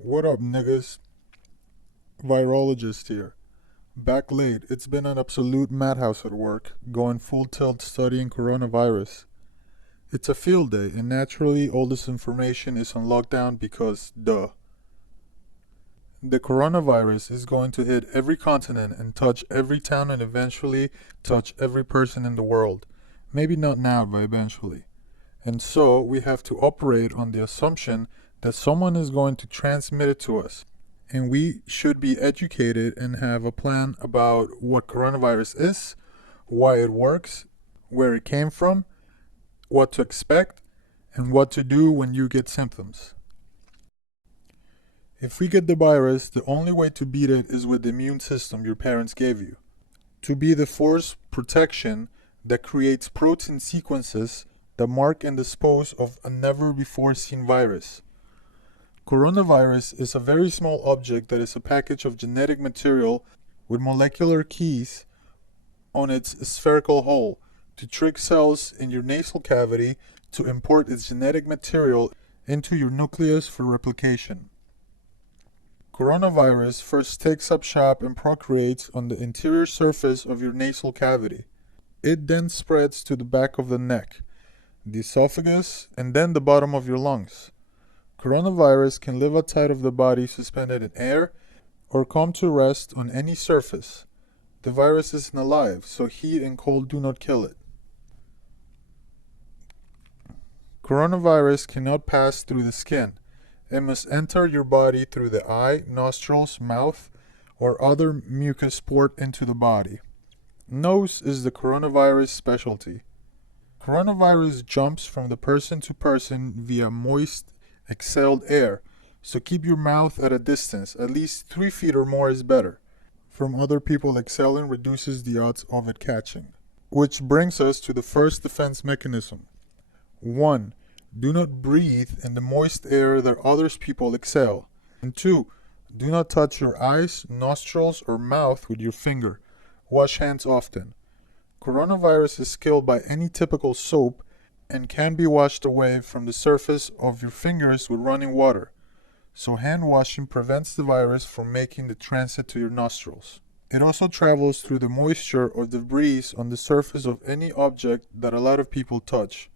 What up, niggas? Virologist here. Back late, it's been an absolute madhouse at work, going full tilt studying coronavirus. It's a field day, and naturally, all this information is on lockdown because, duh. The coronavirus is going to hit every continent and touch every town and eventually touch every person in the world. Maybe not now, but eventually. And so, we have to operate on the assumption that someone is going to transmit it to us. And we should be educated and have a plan about what coronavirus is, why it works, where it came from, what to expect, and what to do when you get symptoms. If we get the virus, the only way to beat it is with the immune system your parents gave you. To be the force protection that creates protein sequences that mark and dispose of a never before seen virus. Coronavirus is a very small object that is a package of genetic material with molecular keys on its spherical hull to trick cells in your nasal cavity to import its genetic material into your nucleus for replication. Coronavirus first takes up shop and procreates on the interior surface of your nasal cavity. It then spreads to the back of the neck, the esophagus, and then the bottom of your lungs. Coronavirus can live outside of the body suspended in air or come to rest on any surface. The virus isn't alive, so heat and cold do not kill it. Coronavirus cannot pass through the skin. It must enter your body through the eye, nostrils, mouth, or other mucous port into the body. Nose is the coronavirus specialty. Coronavirus jumps from the person to person via moist, exhaled air, so keep your mouth at a distance, at least 3 feet or more is better. From other people exhaling reduces the odds of it catching. Which brings us to the first defense mechanism. 1. Do not breathe in the moist air that other people exhale. And 2. Do not touch your eyes, nostrils, or mouth with your finger. Wash hands often. Coronavirus is killed by any typical soap and can be washed away from the surface of your fingers with running water. So hand washing prevents the virus from making the transit to your nostrils. It also travels through the moisture or debris on the surface of any object that a lot of people touch.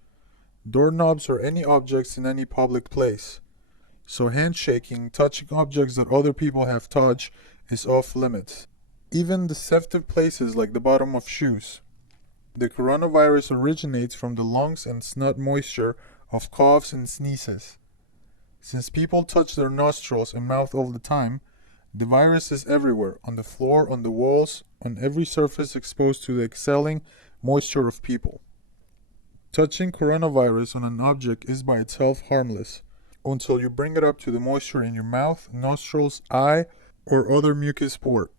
Doorknobs or any objects in any public place. So handshaking, touching objects that other people have touched, is off limits. Even deceptive places like the bottom of shoes. The coronavirus originates from the lungs and snot moisture of coughs and sneezes. Since people touch their nostrils and mouth all the time, the virus is everywhere, on the floor, on the walls, on every surface exposed to the exhaling moisture of people. Touching coronavirus on an object is by itself harmless, until you bring it up to the moisture in your mouth, nostrils, eye, or other mucous port.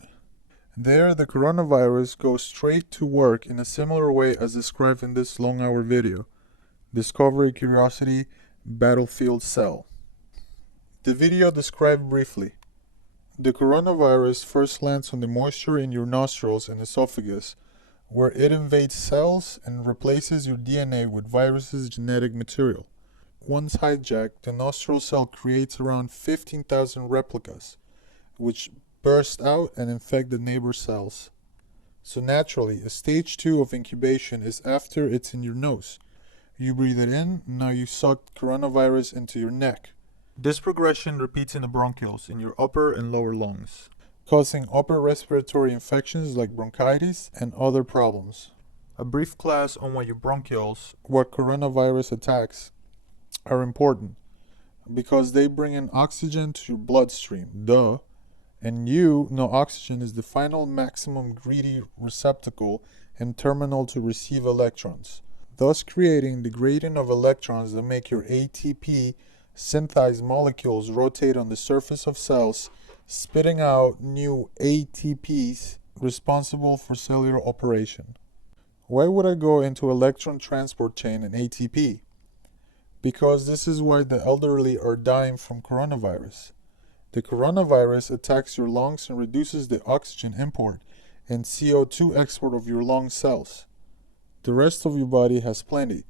There, the coronavirus goes straight to work in a similar way as described in this long-hour video. Discovery, Curiosity, Battlefield Cell. The video described briefly. The coronavirus first lands on the moisture in your nostrils and esophagus, where it invades cells and replaces your DNA with virus's genetic material. Once hijacked, the nostril cell creates around 15,000 replicas, which burst out and infect the neighbor cells. So naturally, a stage 2 of incubation is after it's in your nose. You breathe it in, now you suck coronavirus into your neck. This progression repeats in the bronchioles, in your upper and lower lungs, causing upper respiratory infections like bronchitis and other problems. A brief class on why your bronchioles, what coronavirus attacks, are important, because they bring in oxygen to your bloodstream, duh. And you know oxygen is the final maximum greedy receptacle and terminal to receive electrons, thus creating the gradient of electrons that make your ATP synthesized molecules rotate on the surface of cells, spitting out new ATPs responsible for cellular operation. Why would I go into electron transport chain and ATP? Because this is why the elderly are dying from coronavirus. The coronavirus attacks your lungs and reduces the oxygen import and CO2 export of your lung cells. The rest of your body has plenty,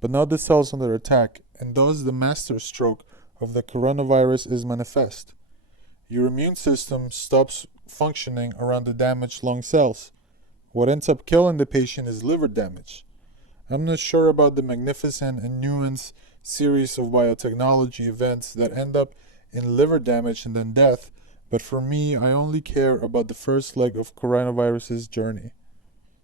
but not the cells under attack, and thus the master stroke of the coronavirus is manifest. Your immune system stops functioning around the damaged lung cells. What ends up killing the patient is liver damage. I'm not sure about the magnificent and nuanced series of biotechnology events that end up in liver damage and then death, but for me, I only care about the first leg of coronavirus's journey.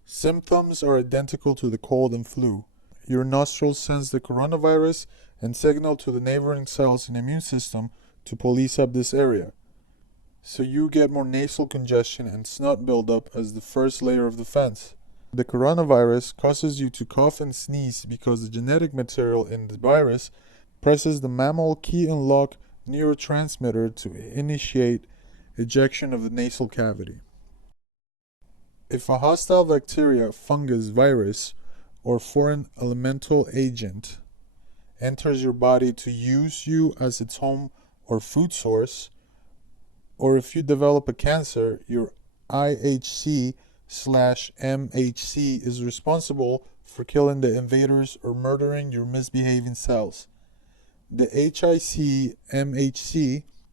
Symptoms are identical to the cold and flu. Your nostrils sense the coronavirus and signal to the neighboring cells and immune system to police up this area. So you get more nasal congestion and snot buildup as the first layer of defense. The coronavirus causes you to cough and sneeze because the genetic material in the virus presses the mammal key and lock neurotransmitter to initiate ejection of the nasal cavity. If a hostile bacteria, fungus, virus, or foreign elemental agent enters your body to use you as its home or food source, or if you develop a cancer, your IHC/MHC is responsible for killing the invaders or murdering your misbehaving cells. The HIC/MHC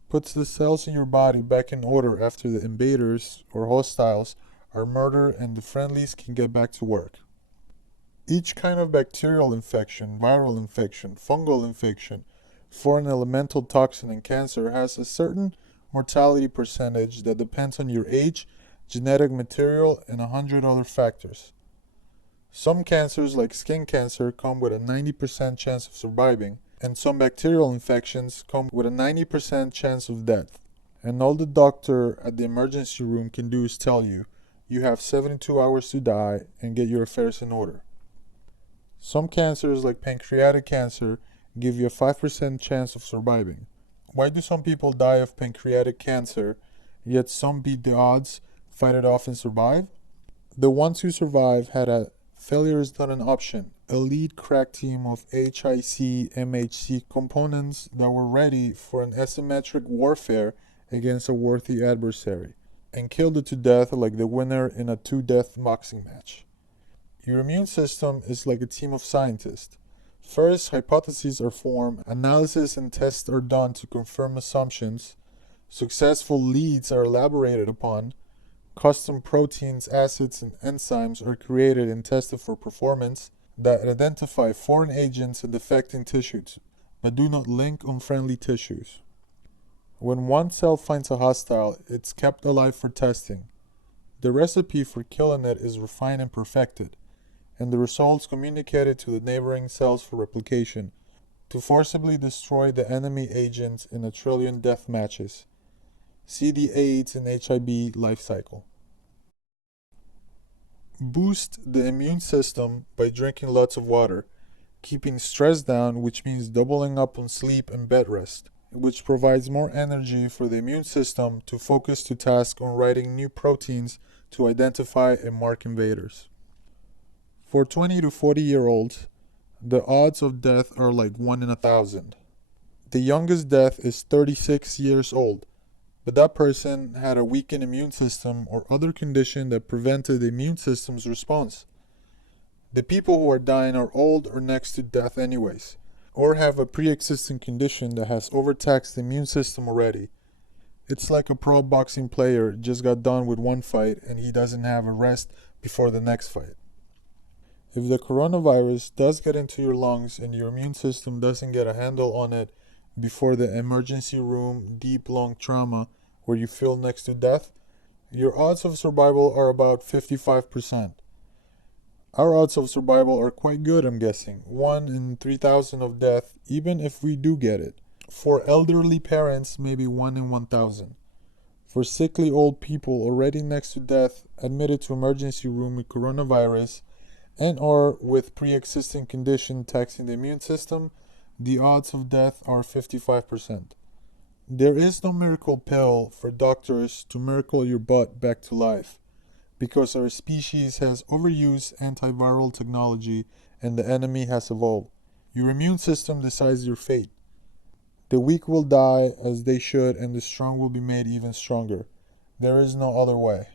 puts the cells in your body back in order after the invaders or hostiles are murdered and the friendlies can get back to work. Each kind of bacterial infection, viral infection, fungal infection, foreign elemental toxin, and cancer has a certain mortality percentage that depends on your age, genetic material, and 100 other factors. Some cancers, like skin cancer, come with a 90% chance of surviving, and some bacterial infections come with a 90% chance of death. And all the doctor at the emergency room can do is tell you, you have 72 hours to die and get your affairs in order. Some cancers, like pancreatic cancer, give you a 5% chance of surviving. Why do some people die of pancreatic cancer, yet some beat the odds, fight it off, and survive? The ones who survive had a failure is not an option, a lead crack team of HIC/MHC components that were ready for an asymmetric warfare against a worthy adversary, and killed it to death like the winner in a two-death boxing match. Your immune system is like a team of scientists. First, hypotheses are formed, analysis and tests are done to confirm assumptions, successful leads are elaborated upon, custom proteins, acids, and enzymes are created and tested for performance that identify foreign agents and affecting tissues, but do not link unfriendly tissues. When one cell finds a hostile, it's kept alive for testing. The recipe for killing it is refined and perfected, and the results communicated to the neighboring cells for replication, to forcibly destroy the enemy agents in 1 trillion death matches. See the AIDS and HIV life cycle. Boost the immune system by drinking lots of water, keeping stress down, which means doubling up on sleep and bed rest, which provides more energy for the immune system to focus to task on writing new proteins to identify and mark invaders. For 20 to 40-year-olds, the odds of death are like 1 in 1,000. The youngest death is 36 years old, but that person had a weakened immune system or other condition that prevented the immune system's response. The people who are dying are old or next to death anyways, or have a pre-existing condition that has overtaxed the immune system already. It's like a pro boxing player just got done with one fight and he doesn't have a rest before the next fight. If the coronavirus does get into your lungs and your immune system doesn't get a handle on it before the emergency room deep lung trauma where you feel next to death, your odds of survival are about 55%. Our odds of survival are quite good, I'm guessing. 1 in 3,000 of death, even if we do get it. For elderly parents, maybe 1 in 1,000. For sickly old people already next to death, admitted to emergency room with coronavirus, and or with pre-existing condition taxing the immune system, the odds of death are 55%. There is no miracle pill for doctors to miracle your butt back to life, because our species has overused antiviral technology and the enemy has evolved. Your immune system decides your fate. The weak will die as they should and the strong will be made even stronger. There is no other way.